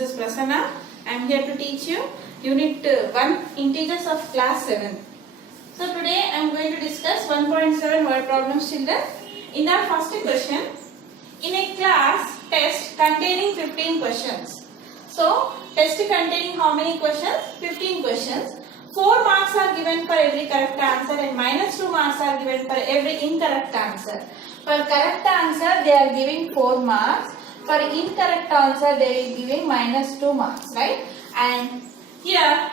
This is Prasanna. I am here to teach you Unit 1 Integers of Class 7. So today I am going to discuss 1.7 word problems, children. In our first question, in a class test containing 15 questions. So test containing how many questions? 15 questions. 4 marks are given for every correct answer and minus 2 marks are given for every incorrect answer. For correct answer they are giving 4 marks. For incorrect answer they will giving minus 2 marks, right? And here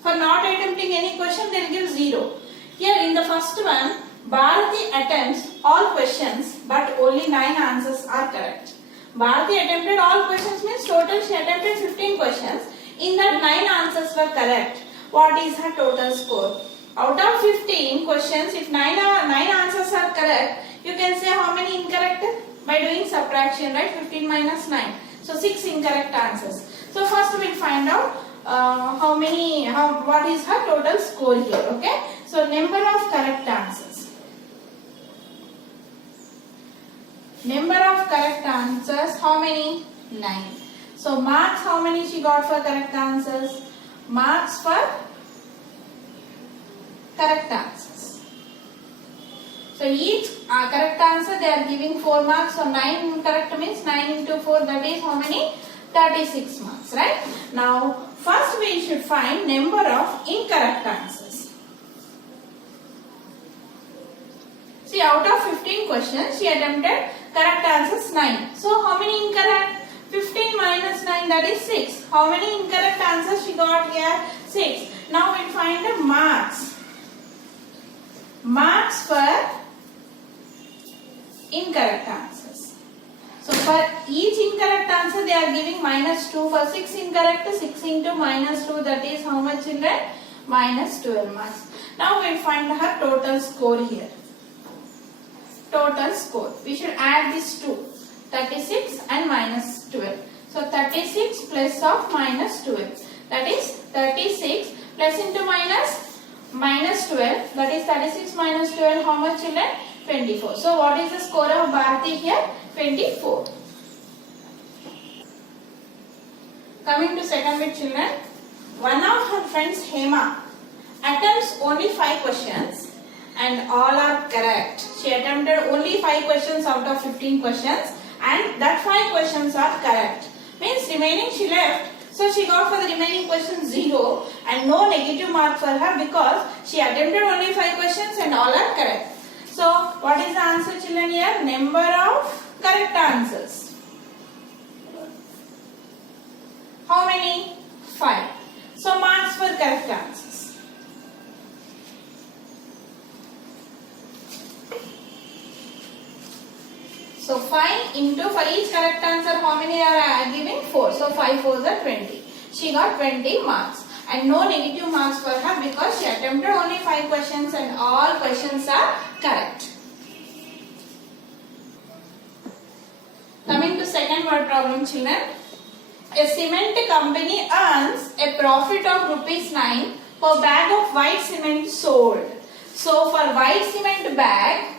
for not attempting any question they will give 0. Here in the first one, Bharati attempts all questions but only 9 answers are correct. Bharati attempted all questions means total she attempted 15 questions. In that 9 answers were correct. What is her total score? Out of 15 questions, if 9 answers are correct, you can say how many incorrect? By doing subtraction, right? 15 minus 9. So 6 incorrect answers. So first we will find out what is her total score here. Okay. So number of correct answers. Number of correct answers, how many? 9. So marks, how many she got for correct answers? Marks for correct answers. So each correct answer they are giving 4 marks. So 9 correct means 9 into 4, that is how many? 36 marks, right? Now first we should find number of incorrect answers. See, out of 15 questions she attempted correct answers 9. So how many incorrect? 15 minus 9, that is 6. How many incorrect answers she got here? 6. Now we will find the marks. Marks for incorrect answers. So for each incorrect answer they are giving minus 2. For 6 incorrect, 6 into minus 2, that is how much, children? Minus 12 marks. Now we will find her total score here. Total score. We should add these two. 36 and minus 12. So 36 plus of minus 12. That is 36 plus into minus 12. That is 36 minus 12. How much, children? 24. So what is the score of Bharati here? 24. Coming to second bit, children. One of her friends, Hema, attempts only 5 questions and all are correct. She attempted only 5 questions out of 15 questions and that 5 questions are correct. Means remaining she left. So she got for the remaining questions 0 and no negative mark for her because she attempted only 5 questions and all are correct. So what is the answer, children, here? Number of correct answers. How many? 5. So marks for correct answers. So 5 into, for each correct answer how many are giving? 4. So 5 4s are 20. She got 20 marks. And no negative marks for her because she attempted only 5 questions and all questions are correct. Coming to second word problem, children. A cement company earns a profit of rupees 9 per bag of white cement sold. So for white cement bag,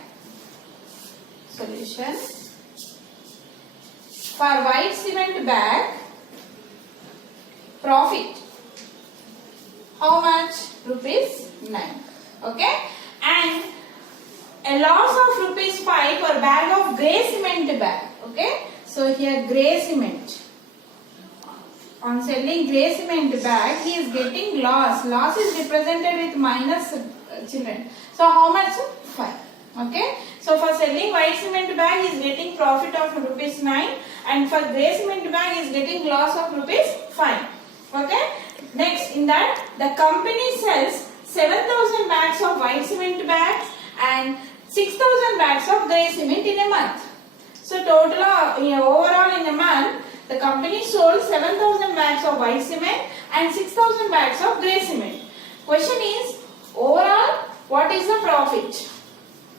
solution. For white cement bag, profit. How much? Rupees 9. Okay. And a loss of rupees 5 per bag of grey cement bag. Okay. So here grey cement. On selling grey cement bag, he is getting loss. Loss is represented with minus, children. So how much? 5. Okay. So for selling white cement bag, he is getting profit of rupees 9 and for grey cement bag, he is getting loss of rupees 5. Okay. Next, in that, the company sells 7,000 bags of white cement bags and 6,000 bags of grey cement in a month. So total, overall in a month, the company sold 7,000 bags of white cement and 6,000 bags of grey cement. Question is, overall, what is the profit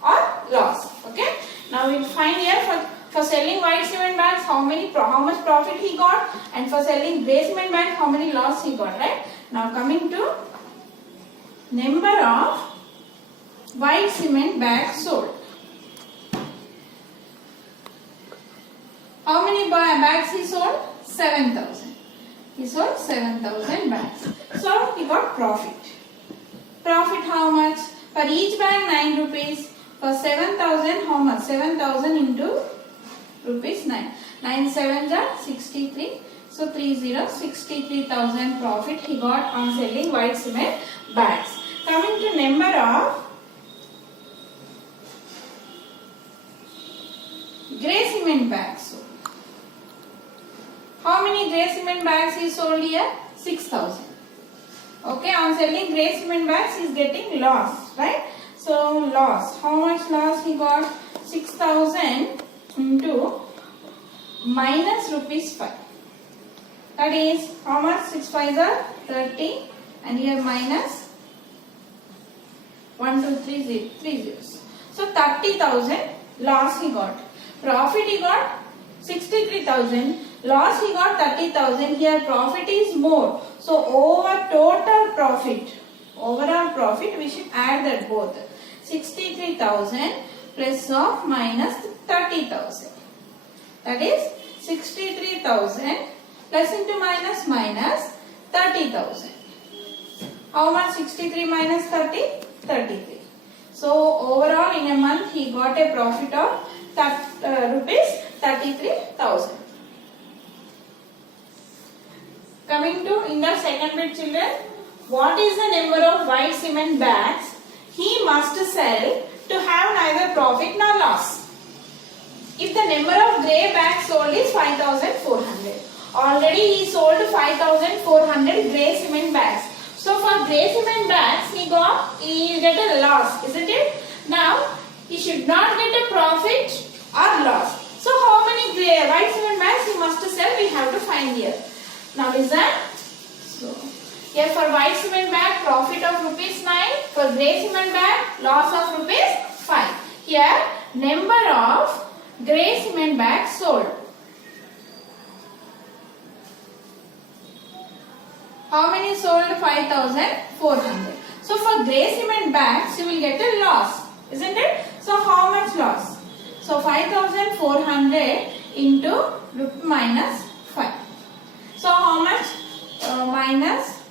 or loss? Okay. Now we will find here for selling white cement bags how much profit he got and for selling grey cement bags how many loss he got, right? Now coming to number of white cement bags sold. How many bags he sold? 7,000. He sold 7,000 bags. So he got profit. Profit how much? For each bag 9 rupees. For 7,000 how much? 7,000 into rupees 9. 9 7s are 63. So 63,000 profit he got on selling white cement bags. Coming to number of grey cement bags. How many grey cement bags he sold here? 6,000. Okay, on selling grey cement bags he is getting loss, right? So loss. How much loss he got? 6,000 into minus rupees 5. That is how much? 6 5s are 30 and here minus 1 2 3 0 3 zeros. So 30,000 loss he got. Profit he got 63,000. Loss he got 30,000. Here profit is more. So over total profit, overall profit, we should add that both. 63,000 plus of minus 30,000. That is 63,000 plus into minus minus 30,000. How much? 63 minus 30? 33. So overall in a month he got a profit of rupees 33,000. Coming to in the second bit, children, what is the number of white cement bags he must sell to have neither profit nor loss? If the number of grey bags sold is 5,400, already he sold 5,400 grey cement bags. So for grey cement bags he will get a loss, isn't it? Now he should not get a profit or loss. So how many grey white cement bags he must sell, we have to find here. Now listen. So here for white cement bag profit of rupees 9, for grey cement bag loss of rupees 5. Here number of grey cement bags sold. How many sold? 5,400. So for grey cement bags you will get a loss, isn't it? So how much loss? So 5,400 into minus 5. So how much? Minus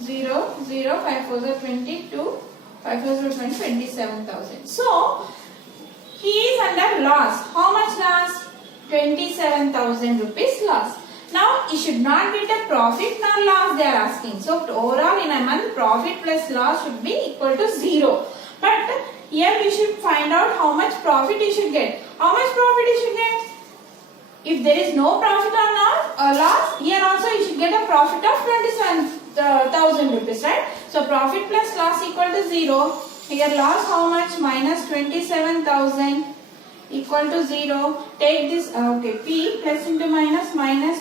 0, 0, 5 4 are 22, 5 4 are 20, 27,000. So he is under loss. How much loss? 27,000 rupees loss. Now he should not get a profit nor loss, they are asking. So overall in a month profit plus loss should be equal to 0. But here we should find out how much profit he should get. How much profit he should get? If there is no profit or loss, here also you should get a profit of 27,000 rupees, right? So profit plus loss equal to 0. Here loss how much? Minus 27,000 equal to 0. Take this, P plus into minus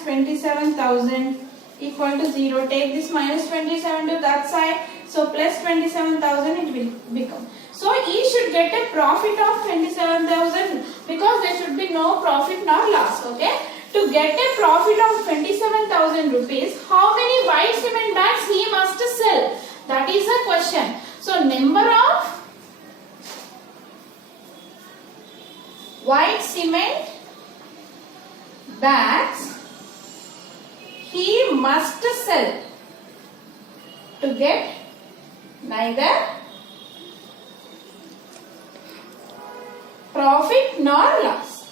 27,000 equal to 0. Take this minus 27 to that side. So plus 27,000 it will become. So he should get a profit of 27,000 because there should be no profit nor loss. Okay. To get a profit of 27,000 rupees, how many white cement bags he must sell? That is the question. So number of white cement bags he must sell to get neither profit nor loss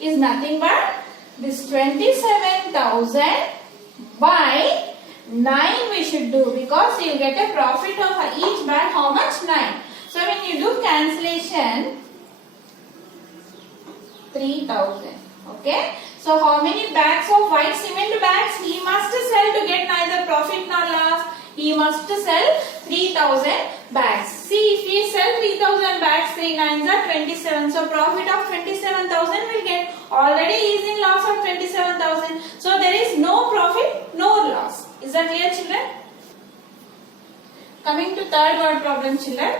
is nothing but this 27,000 by 9 we should do, because you will get a profit of each bag how much? 9. So when you do cancellation 3,000. Okay. So how many bags of white cement bags he must sell to get neither profit nor loss? He must sell 3,000 bags. See, if we sell 3,000 bags, 3 9s are 27. So profit of 27,000 will get. Already he is in loss of 27,000. So there is no profit, no loss. Is that clear, children? Coming to third word problem, children.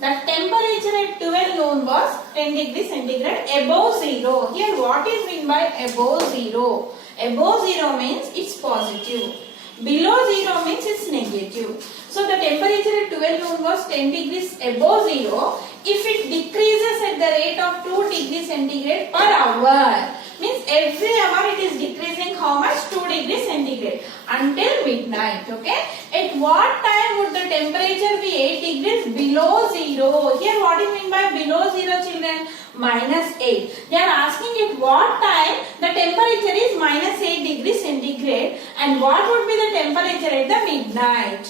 The temperature at 12 noon was 10 degrees centigrade above 0. Here what is meant by above 0? Above 0 means it's positive. Below 0 means it's negative. So the temperature at 12 noon was 10 degrees above 0 if it decreases at the rate of 2 degrees centigrade per hour. Means every hour it is decreasing how much? 2 degrees centigrade until midnight. Okay. At what time would the temperature be 8 degrees below 0? Here what is mean by below 0 children? -8. They are asking at what time the temperature is -8 degrees centigrade and what would be the temperature at the midnight.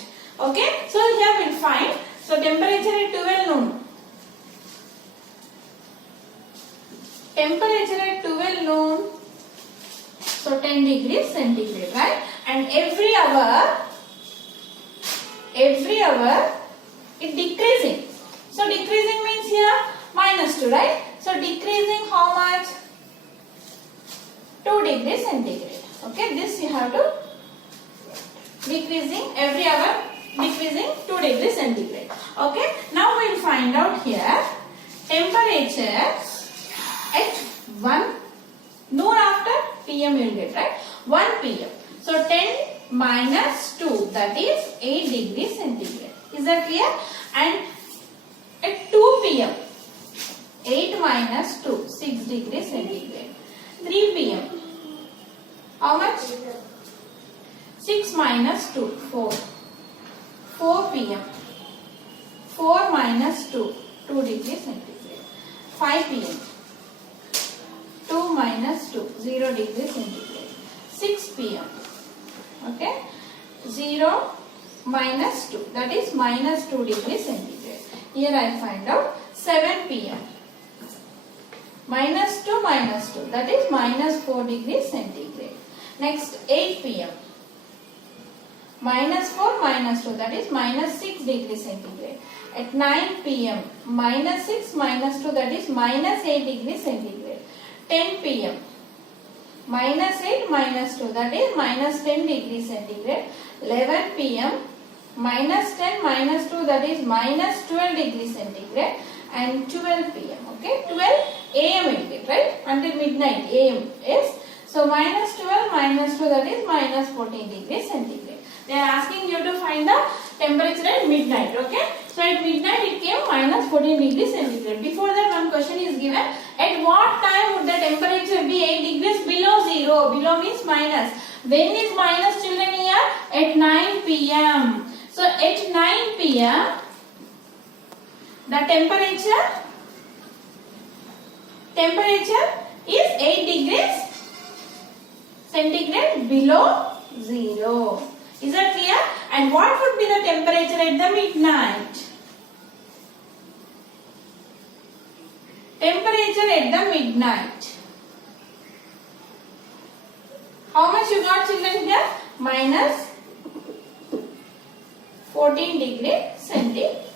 Okay. So here we will find. So temperature at 12 noon. Temperature at 12 noon. So 10 degrees centigrade, right? And every hour it decreasing. So decreasing means here -2, right? So decreasing how much? 2 degrees centigrade. Okay, this you have to decreasing every hour, decreasing 2 degrees centigrade. Okay, now we will find out here temperature at 1 noon after PM you will get, right? 1 PM. So 10 minus 2, that is 8 degrees centigrade. Is that clear? And at 2 PM, 8 minus 2, 6 degrees centigrade. 3 PM, how much? 6 minus 2, 4. 4 PM, 4 minus 2, 2 degrees centigrade. 5 PM, 2 minus 2, 0 degrees centigrade. 6 PM, okay, 0 minus 2, that is minus 2 degrees centigrade. Here I find out 7 PM, minus 2 minus 2, that is minus 4 degrees centigrade. Next 8 PM, minus 4 minus 2, that is minus 6 degrees centigrade. At 9 PM, minus 6 minus 2, that is minus 8 degrees centigrade. 10 PM, minus 8 minus 2, that is minus 10 degrees centigrade. 11 PM, minus 10 minus 2, that is minus 12 degrees centigrade. And 12 PM, okay, 12 AM will get, right, until midnight AM is. So minus 12 minus 2, that is minus 14 degrees centigrade. They are asking you to find the temperature at midnight, okay. So at midnight it came minus 14 degrees centigrade. Before that one question is given. At what time would the temperature be 8 degrees below 0? Below means minus. When is minus children here? At 9 PM. So at 9 PM the temperature is 8 degrees centigrade below 0. Is that clear? And what would be the temperature at the midnight? Temperature at the midnight. How much you got children here? Minus 14 degrees centigrade.